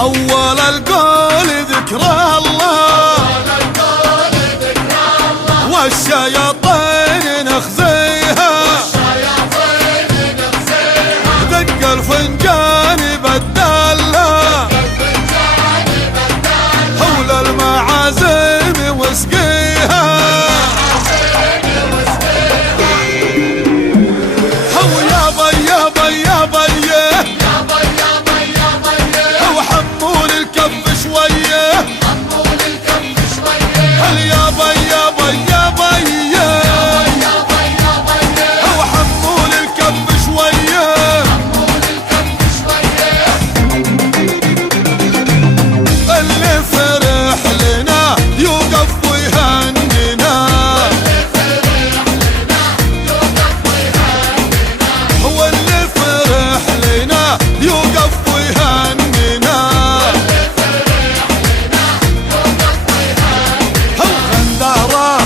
أول القول ذكر الله والشياطين نخزيها دق الفنجان بدلها حول المعازيم واسقيها هو يا بي يا بي يا بي هو حمول الكف شويه هل يا بي يا بي يا بي هو حمول الكف شويه اللي فرح لنا يوقف ويهنينا هو اللي فرح لنا يوقف ويهنينا هو غندارة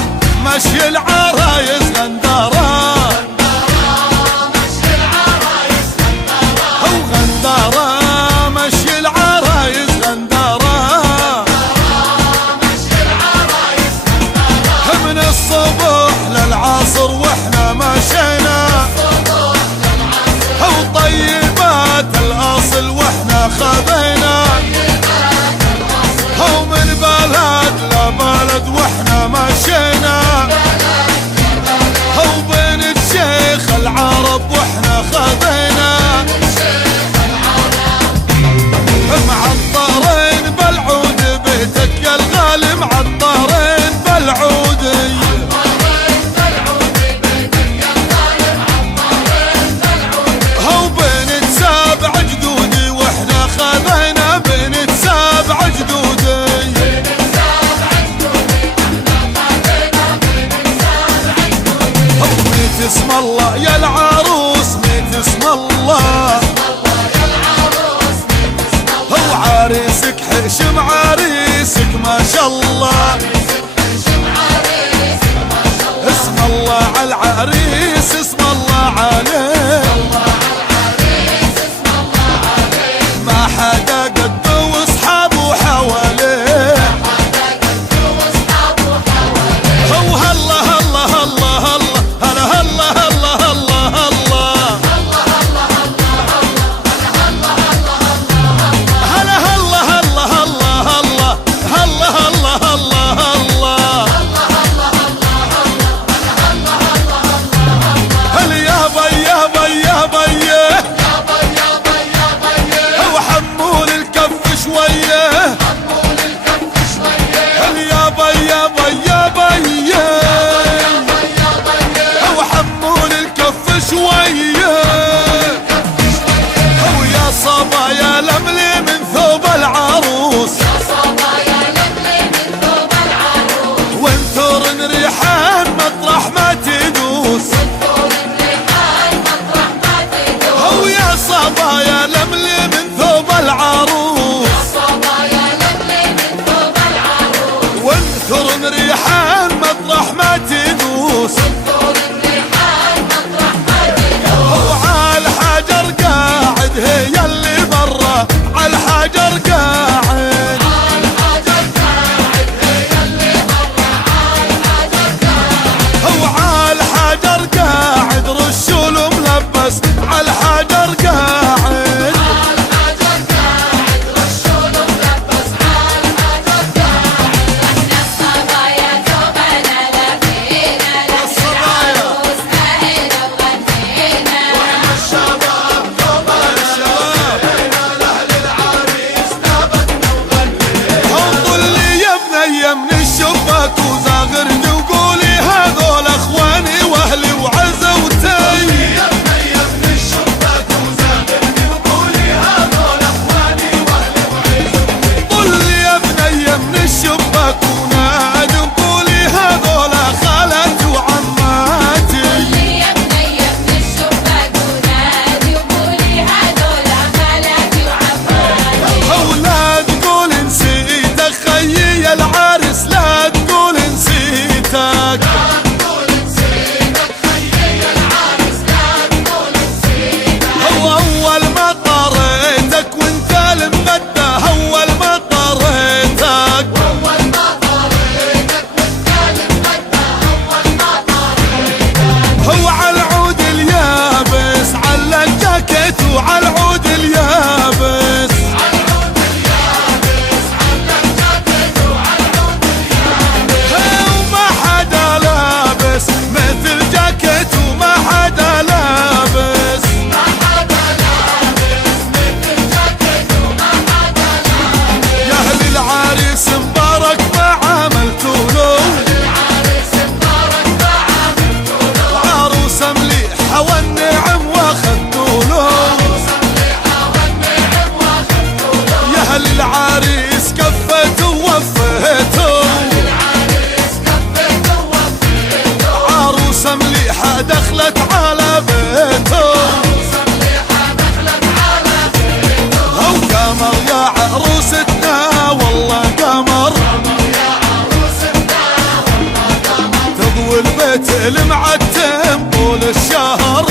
مشي العرايس غندارة هو غندارة مشي العرايس غندارة من الصبح للعصر واحنا مشينا هو طيبات الاصل واحنا خذينا هو من بلد لبلد واحنا مشينا هو بين الشيخ العرب واحنا خذينا معطرين بالعود بيتك يا الغالي معطرين بالعود هو بين السابع جدودي واحنا خذينا المعتم طول الشهر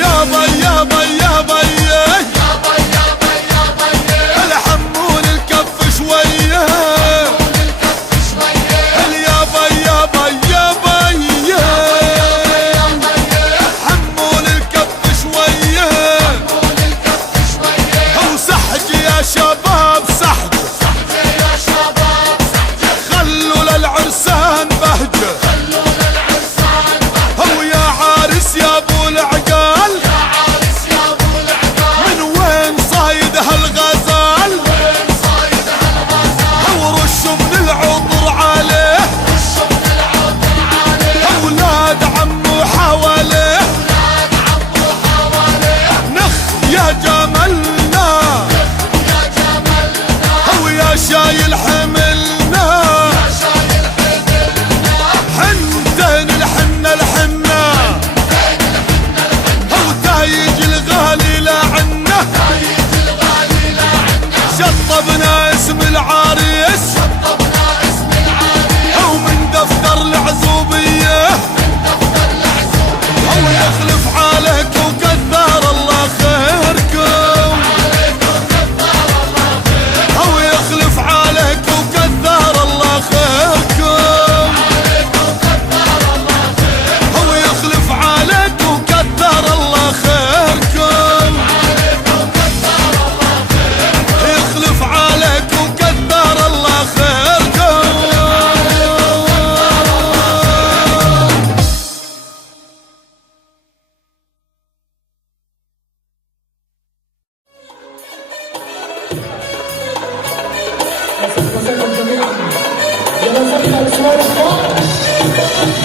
يابا يابا يابا الحمول الكف شويه اليابا يابا يابا حمول الكف شويه وسحج يا شباب سحج خلوا للعرسان بهجه هو يا عارس يا ابو العقال من وين صايد هالغزال ورشوا من العطر عليه اولاد عمو حواليه نخ يا جملنا هو يا شايل حملنا حنتين الحنة الحنة هو تايج الغالي لعنه شطبنا اسم العريس هو من دفتر العزوبية هو يخلف عليك وكثر الله خيركم هو يخلف عليك وكثر الله خيركم هو يخلف عليك وكثر الله خيركم يخلف عليك وكثر الله خيركم وسلم جميعا إلى سيدنا الإسلام الصالح.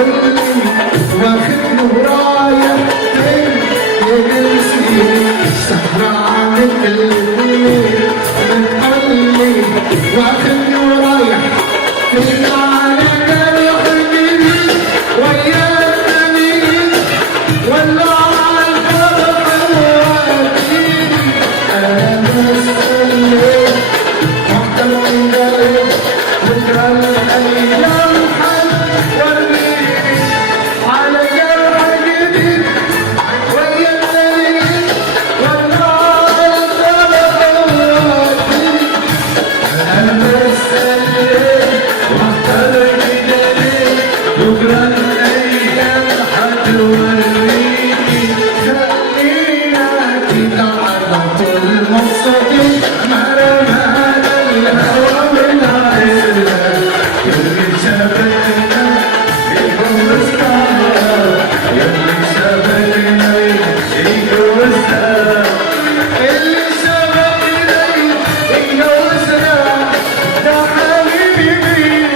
واللي واخدني ورايح فين يجلسني سهران الليل بتقولي واخدني ورايح فين على جرحني ويا الجميل ولا على الفرح الوكيل انا مستني افضل من قلب ذكرى الايام وريني على جرح جديد ويا الليل ولا على الفرح الوكيل انا مستني افضل من قلب ذكرى الايام حتوريني خلينا كده على طول مبسوطين ما رمانا الهوى من عيننا يلي شافتنا يجوزنا يلي شافتنا يجوزنا اللي شافتنا يجوزنا ده حبيبي مين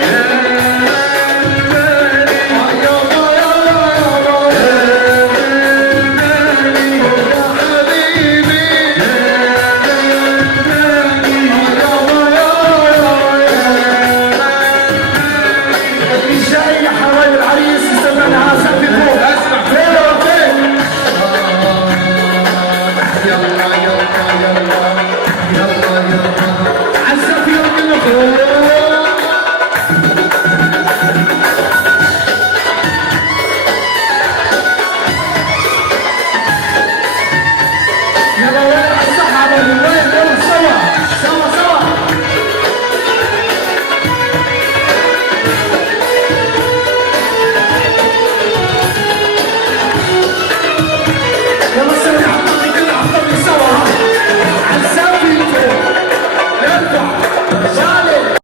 جاي حوالي العريس يسمعنا سقف فوق اسمع فين وفين يلا يلا يلا يلا يلا عالسقف يلا فوق يلا وين الصحابة وين يلا سوا سوا سوا يلا سوي عطني كده عطني سوا على السقف فوق ارفع شالي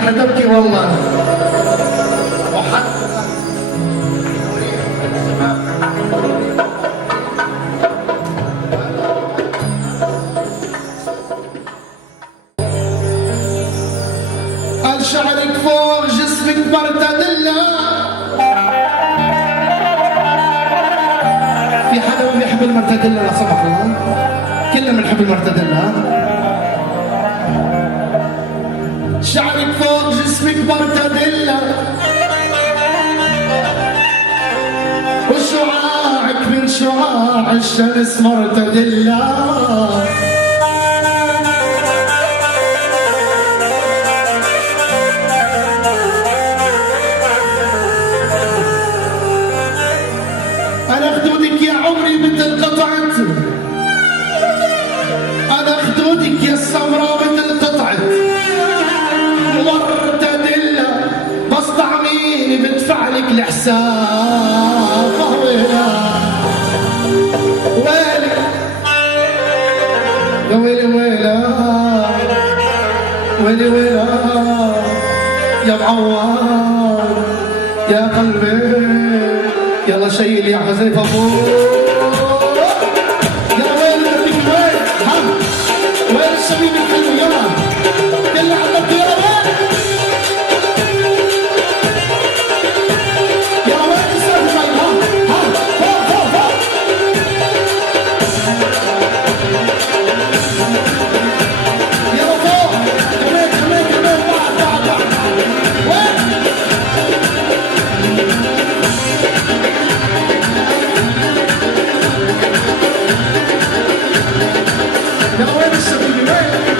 حتبكي والله. قال شعرك فوق جسمك مرتدلة. في حدا ما بيحب المرتدلة لا سمح الله؟ كلنا بنحب المرتدلة. شعرك فوق جسمك مرتدلة وشعاعك من شعاع الشمس مرتدلة. أنا خدودك يا عمري مثل قطعة، أنا خدودك يا السمراء مثل قطعة مرتدلة، بس طعميني بدفعلك الحساب. ويلي ويلي يا ويلي ويلي ويلي ويلي يا معوض يا قلبي، يلا شيل يا حذيفة فوق. يا ويلي بدك وين؟ ها وين الشبيب الحلو؟ يلا يلا عندك يا وين؟ يا وين السالفة؟ ها فوق فوق فوق. يلا فوق كمان كمان كمان بعد وين؟ يا وين الشبيب وين؟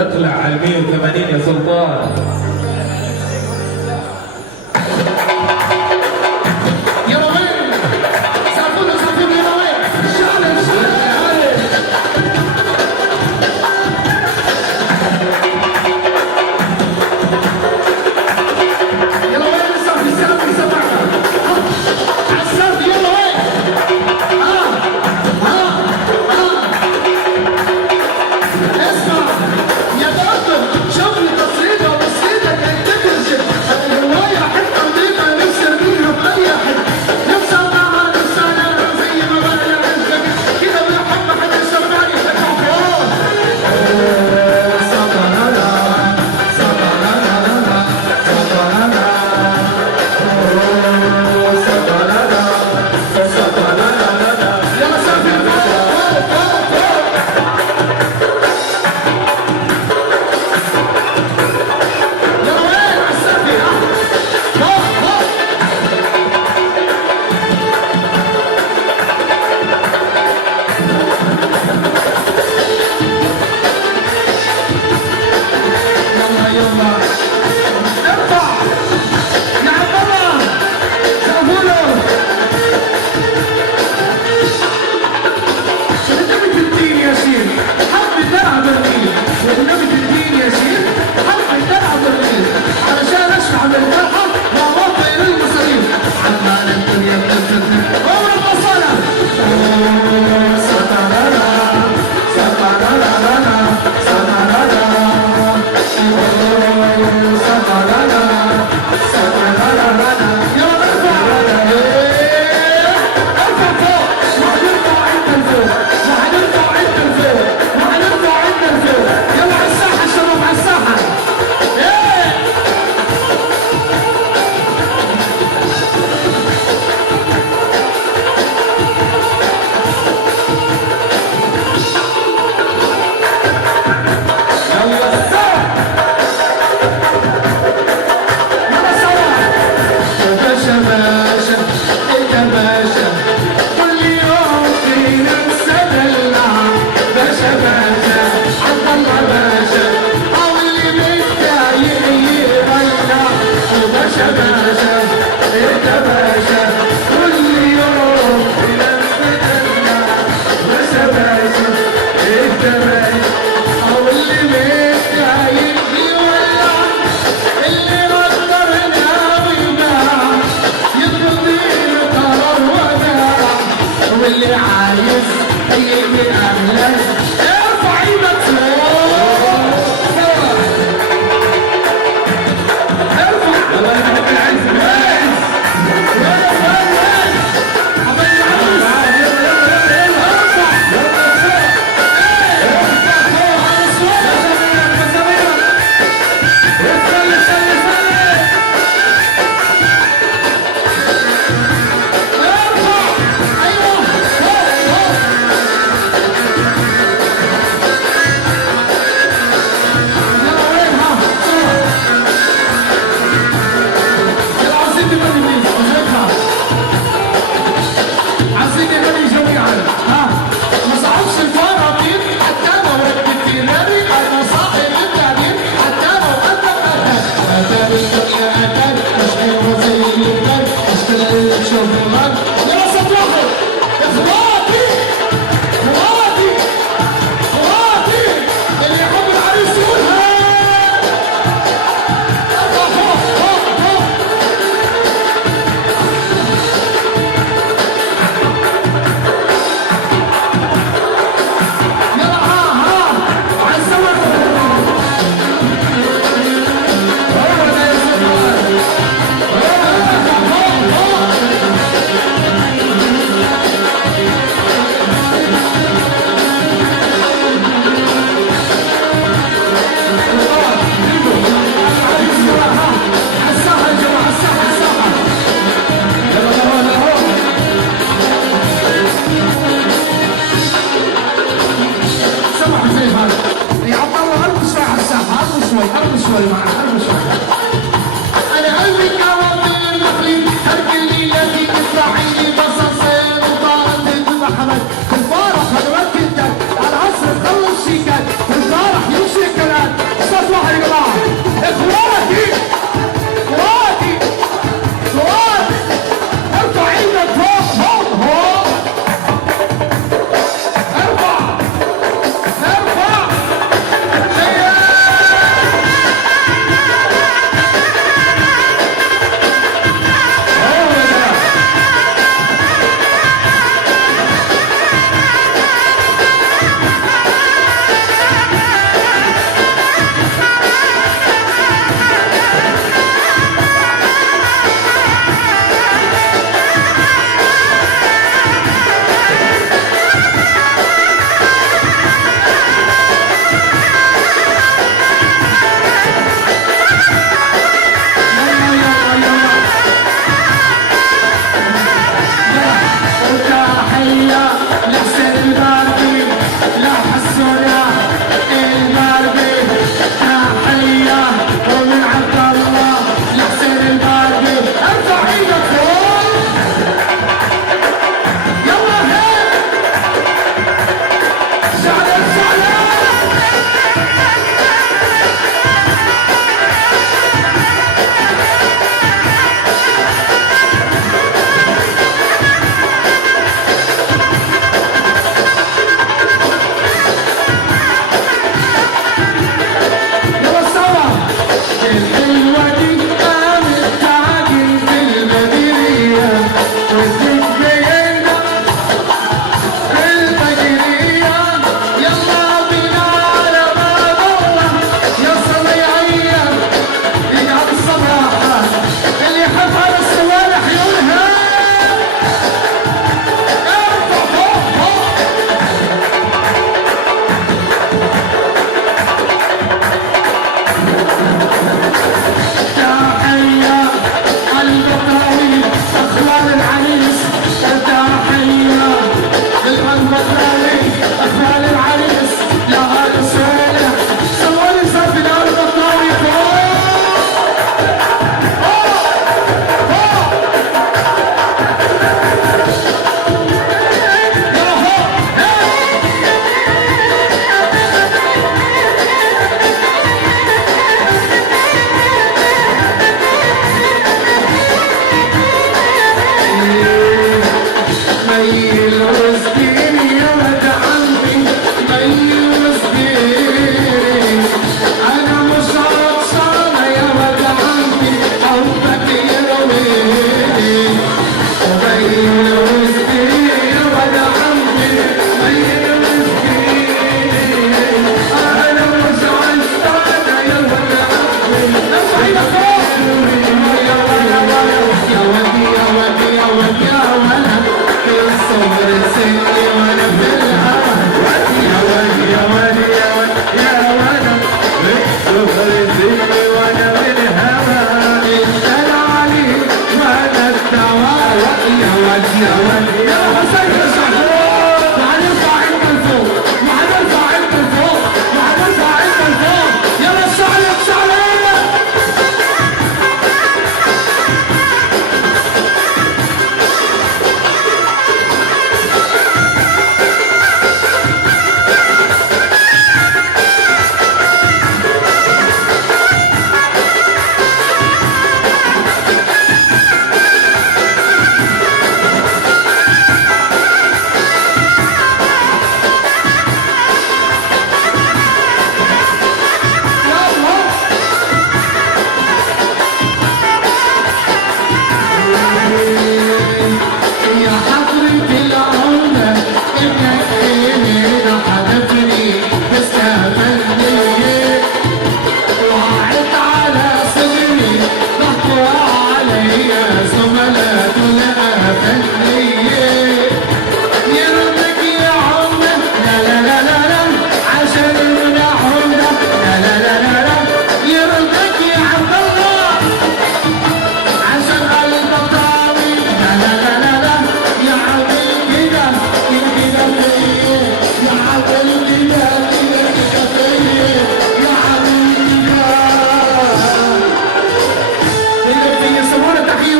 اطلع على 180 يا سلطان. يلا وين؟ سافونا سافونا يلا وين؟ شعلة شعلة يلا وين السافي السافي سافعنا عالسافي يلا وين؟ اسمع يا دكتور شوف لي تصريفه وبصيتك انت ترجع الهوايه حتى نضيفه نفسي ارميها باي حد نفسي اطلعها نفسي انام زي ما بقى عندك كده بحب حد يسمعني فتح فوق صبرنا صبرنا صبرنا صبرنا يلا سافر فوق فوق فوق يلا وين عالسافي فوق فوق يلا يلا ارفع يا عبد الله سافوله والنبي في الدين يا سيد حب تلعب الريل والنبي في الدين يا سيد حب تلعب الريل علشان اشبع بالفرحه واوفي للمصاريف عمال الدنيا بتفتح عمر البصله سطرنا سطرنا سطرنا سطرنا يلا ارفع فوق وهنرفع انت لفوق وهنرفع انت لفوق وهنرفع انت لفوق يلا على الساحه الشباب على الساحه ايه يلا سوا يلا سوا يا باشا باشا انت باشا كل يوم فينا نسدلع باشا باشا عبد الله باشا او اللي متضايق يرجع باشا باشا انت باشا كل يوم فينا نسدلع باشا باشا انت باشا او اللي متضايق يولع اللي قدرنا ويباع يطردين قرار وداع واللي عايز يجي اهلك ارفع ايدك فوق ارفع يلا يا محمد العز وين حبايب العروس ارفع ارفع فوق على الصوت ارفع ايوه فوق فوق يلا وين ها صور يلا عايزين نبني مين وجهها عايزين نبني جميعا ها ما صعبش الفرامين حتى لو ركبت نبي انا صاحب التعبير حتى لو اتى بالدنيا اتى مش حلوه زي اليمن اشتغل شوف الغد يلا صوت واحد اخواتي اخواتي اخواتي اللي يحب العريس يقولها ارفع فوق فوق فوق يلا ها عالسمك هو ده يا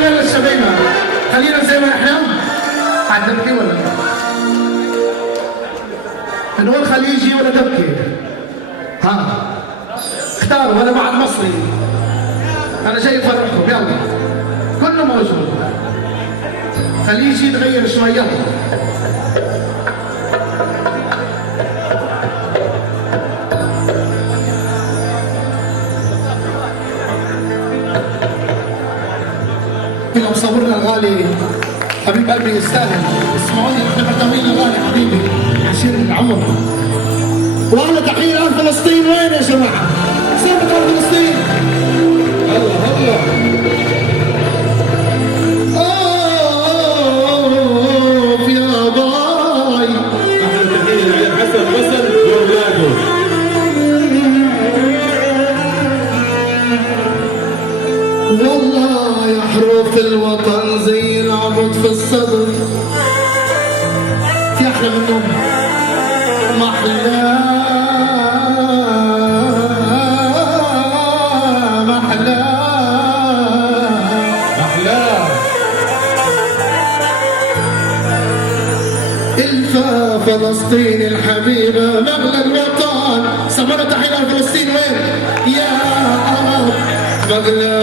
ولا الشبيبه؟ خلينا زي ما احنا. عدبكي ولا نقول خليجي ولا دبكي؟ ها اختاروا. ولا مع المصري؟ انا جاي افرحكم. يلا كله موجود. خليجي نغير شوي. يلا مصورنا الغالي حبيب قلبي يستاهل. اسمعوني احنا مهتمين الغالي حبيبي عشير العمر. واهلا تحيه لاهل فلسطين. وين يا جماعه؟ سافرت ارض فلسطين. الله الله. اوه يا باي. احلى تحيه لعلي حسن بصل واولاده. والله يا حروف الوطن زي العبد في الصدر. في احلى منهم؟ محلى محلى احلى الفا فلسطين الحبيبه مغلى الوطن. سمعنا تحيه لفلسطين. وين يا عرب مغلى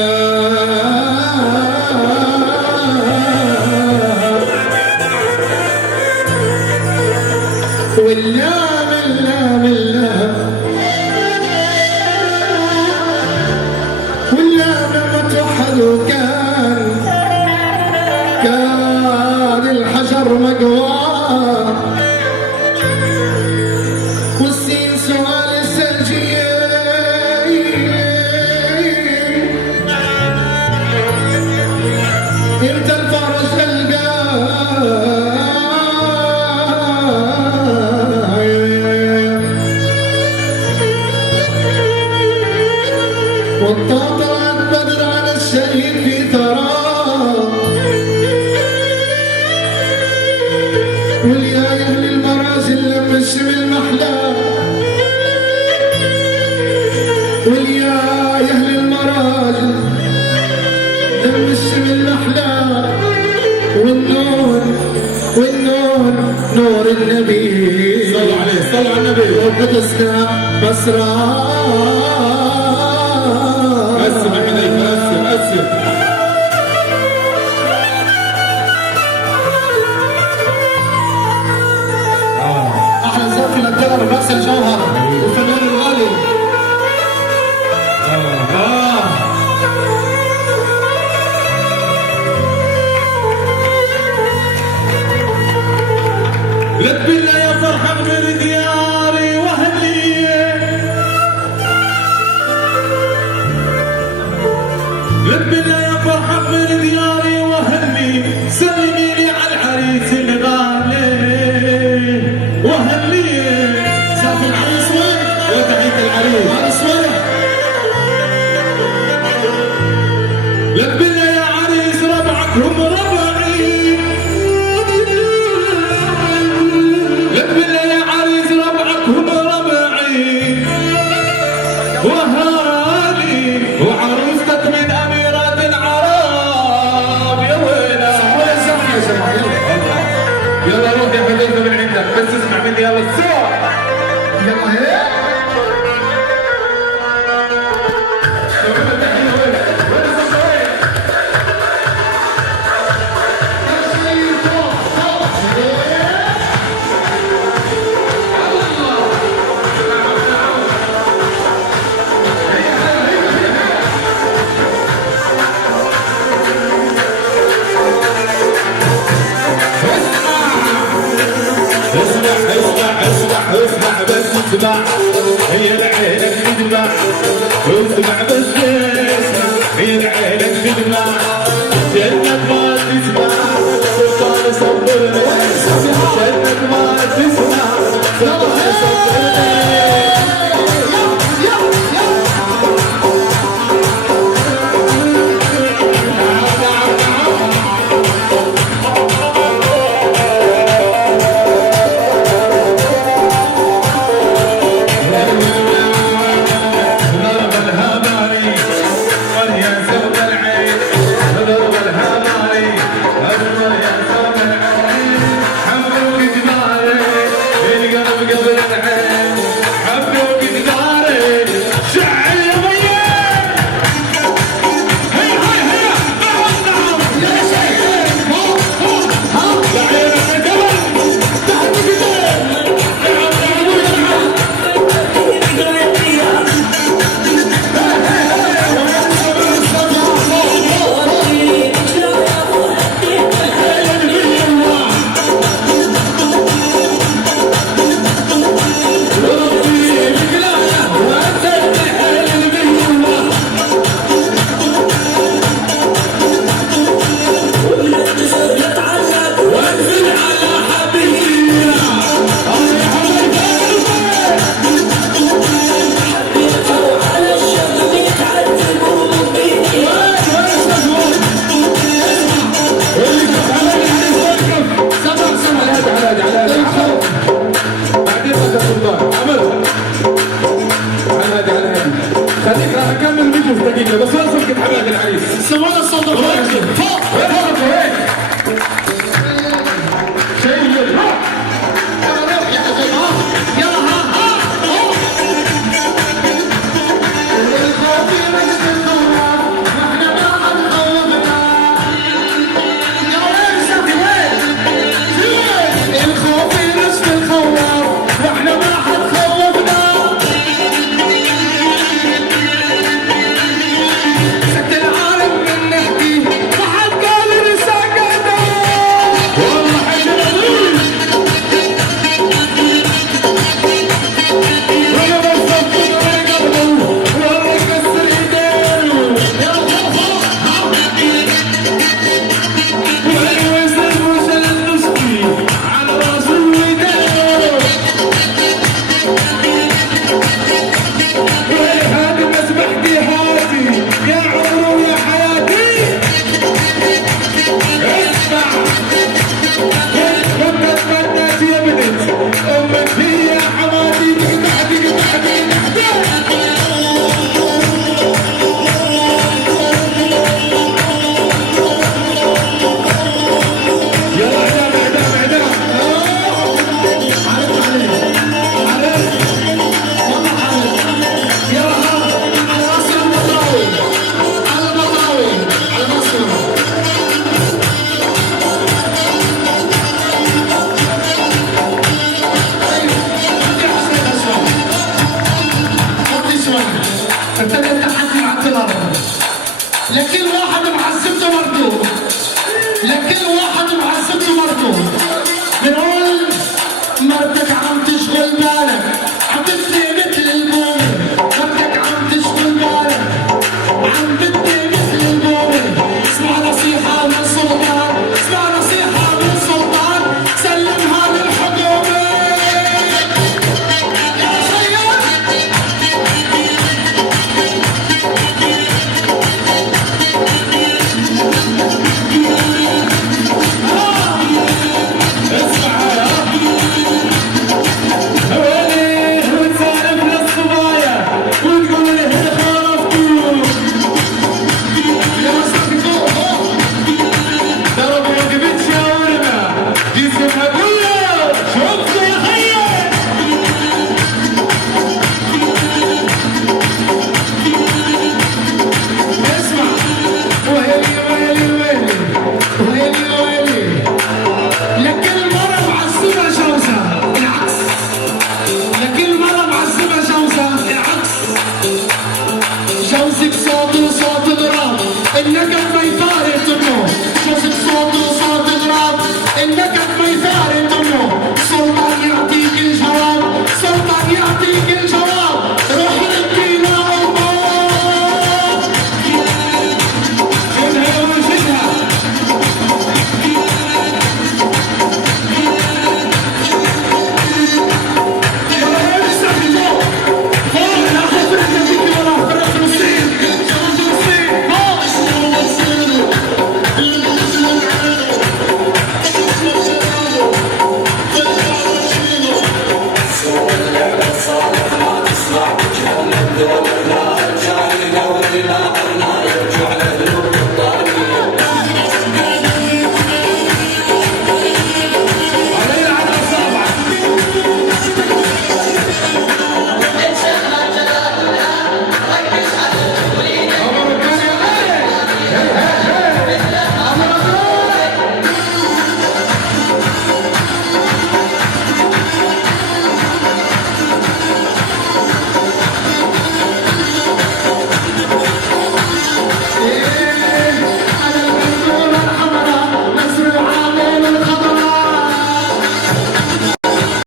واللام اللام اللام واللام لما توحدوا كان الحجر مقوى. والسين سؤال السجين انت الفرج والطاطرة بدر على الشهيد في ثراه. واليا أهل المراجل لما الشمل محلى. واليا أهل المراجل لما الشمل محلى. والنور نور النبي. صلوا عليه صلوا على النبي. وقدسنا مسرى. قسم يا حبيبي قسم قسم. احلى زوجي للدار بس الجوهر والفنان الغالي. لك بالله يا فرحة من دياري واهلي. لك بالله يا فرحة من دياري واهلي. سلمي لي على العريس الغالي واهلي. زاف العريس وين؟ وتحية العريس. العريس وين؟ لك بالله يا عريس ربعك هم ربعي. لك بالله يا عريس ربعك هم ربعي وهالي. وعروستك من اميرات العرب. يا ويلك وين زاف يا جماعه؟ يلا روح يا حبيبي من عندك بس اسمع مني يلا السوا. يلا هيك. اسمع بس اسمع. هي لعينك تدمع. اسمع بس اسمع. هي لعينك تدمع. جنك ما تسمع. سلطان صبرني. جنك ما تسمع. سلطان صبرني. ضرب الهامري والياس والعين. ضرب الهامري ولا الصندوق فوق فوق هيك شيء يلا ها الخوف نصف الخواف واحنا ما حد خوفنا سكت العالم من نحكي ما حد قادر يساعدنا والله حيدر ولا بصف ولا قلبه ولا يكسر ايديه يلا فوق ولا يوزن وزن النسكي على راسه ويديه هادي مسبحتي هادي يا عمري ويا حياتي اسمع كنت اتمنى يا بنت امك هي حماتي تقطعتي يلا اعدام عليك والله حالك يلا على راس المطاوي على المطاوي على مصر ابتدى التحدي مع الطلاب لكل واحد معذبته مردود لكل واحد معذبته مردود بنقول مرتك عم تشغل بالك عم بدي مثل المؤمن مرتك عم تشغل بالك عم بدي مثل المؤمن اسمع نصيحة من سلطان اسمع نصيحة من سلطان سلمها للحكومة يا خيار اسمع ويلي وتسالف للصبايا وتقول لي خرفتوا يا صاحبي فوق ضربوا رقبة شاورما جسم ابويا شفتوا يا خيي اسمع ويلي ويلي ويلي ويلي ويلي لكل مرة معذبة جوزها العكس لكل مرة معذبة جوزها العكس جوزك صوت وصوت ضرب النقا